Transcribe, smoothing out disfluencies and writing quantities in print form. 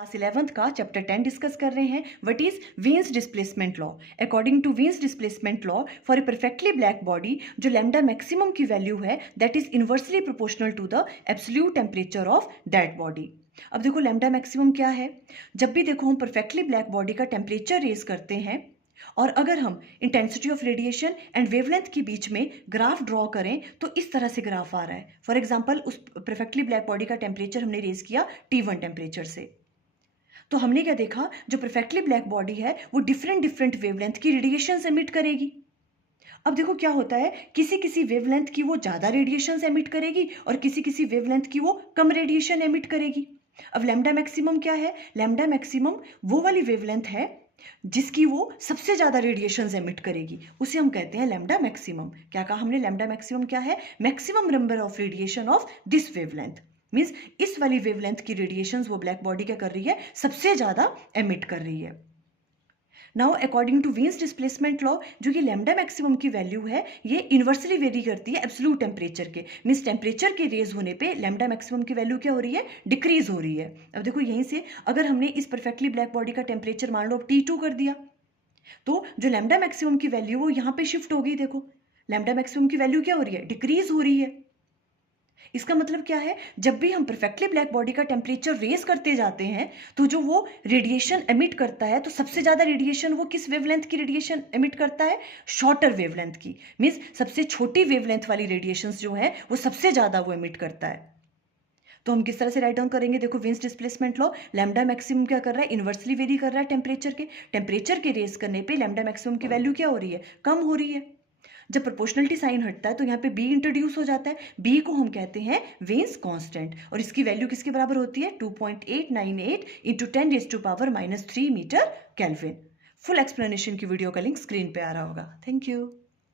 Class 11th का chapter 10 discuss कर रहे हैं. What is Wien's displacement law. According to Wien's displacement law, for a perfectly black body जो lambda maximum की value है that is inversely proportional to the absolute temperature of that body. अब देखो lambda maximum क्या है. जब भी देखो हम परफेक्टली ब्लैक बॉडी का टेम्परेचर रेज करते हैं और अगर हम intensity of radiation and wavelength के बीच में ग्राफ ड्रॉ करें तो इस तरह से ग्राफ आ रहा है. फॉर एग्जांपल उस परफेक्टली ब्लैक बॉडी का टेम्परेचर हमने रेज किया T1 टेम्परेचर से, तो हमने क्या देखा, जो परफेक्टली ब्लैक बॉडी है वो डिफरेंट डिफरेंट वेवलेंथ की रेडिएशंस एमिट करेगी. अब देखो क्या होता है, किसी किसी वेवलेंथ की वो ज़्यादा रेडिएशंस एमिट करेगी और किसी किसी वेवलेंथ की वो कम रेडिएशन एमिट करेगी. अब लैम्डा मैक्सिमम क्या है. लैम्डा मैक्सिमम वो वाली वेवलेंथ है जिसकी वो सबसे ज़्यादा रेडिएशंस एमिट करेगी, उसे हम कहते हैं लैम्डा मैक्सिमम. क्या कहा हमने, लैम्डा मैक्सिमम क्या है, maximum number of radiation of this wavelength. Means इस वाली वेवलेंथ की रेडिएशंस वो ब्लैक बॉडी क्या कर रही है, सबसे ज़्यादा एमिट कर रही है. Now according to Wien's displacement law, जो कि लैम्डा मैक्सिमम की वैल्यू है ये इन्वर्सली वेरी करती है एब्सोल्यूट टेम्परेचर के. मीन्स टेम्परेचर के रेज होने पे लैम्डा मैक्सिमम की वैल्यू क्या हो रही है, डिक्रीज हो रही है. अब देखो यहीं से अगर हमने इस परफेक्टली ब्लैक बॉडी का टेम्परेचर मान लो T2 कर दिया तो जो लैम्डा मैक्सिमम की वैल्यू वो यहाँ पे शिफ्ट हो गई. देखो लैम्डा मैक्सिमम की वैल्यू क्या हो रही है, डिक्रीज हो रही है. इसका मतलब क्या है, जब भी हम परफेक्टली ब्लैक बॉडी का टेम्परेचर रेज करते जाते हैं तो जो वो रेडिएशन एमिट करता है, तो सबसे ज़्यादा रेडिएशन वो किस वेवलेंथ की रेडिएशन एमिट करता है, शॉर्टर वेवलेंथ की. मीन्स सबसे छोटी वेवलेंथ वाली रेडिएशंस जो है वो सबसे ज़्यादा वो एमिट करता है. तो हम किस तरह से राइट डाउन करेंगे, देखो वीन्स डिस्प्लेसमेंट लॉ, लैम्डा मैक्सिमम क्या कर रहा है, इन्वर्सली वेरी कर रहा है टेम्परेचर के रेज करने पे लैम्डा मैक्सिमम की वैल्यू क्या हो रही है, कम हो रही है. जब प्रोपोर्शनलिटी साइन हटता है तो यहाँ पे बी इंट्रोड्यूस हो जाता है. बी को हम कहते हैं वेन्स कांस्टेंट और इसकी वैल्यू किसके बराबर होती है, 2.898 into 10⁻³ -3 metre kelvin. Full explanation की वीडियो का लिंक स्क्रीन पे आ रहा होगा. Thank you.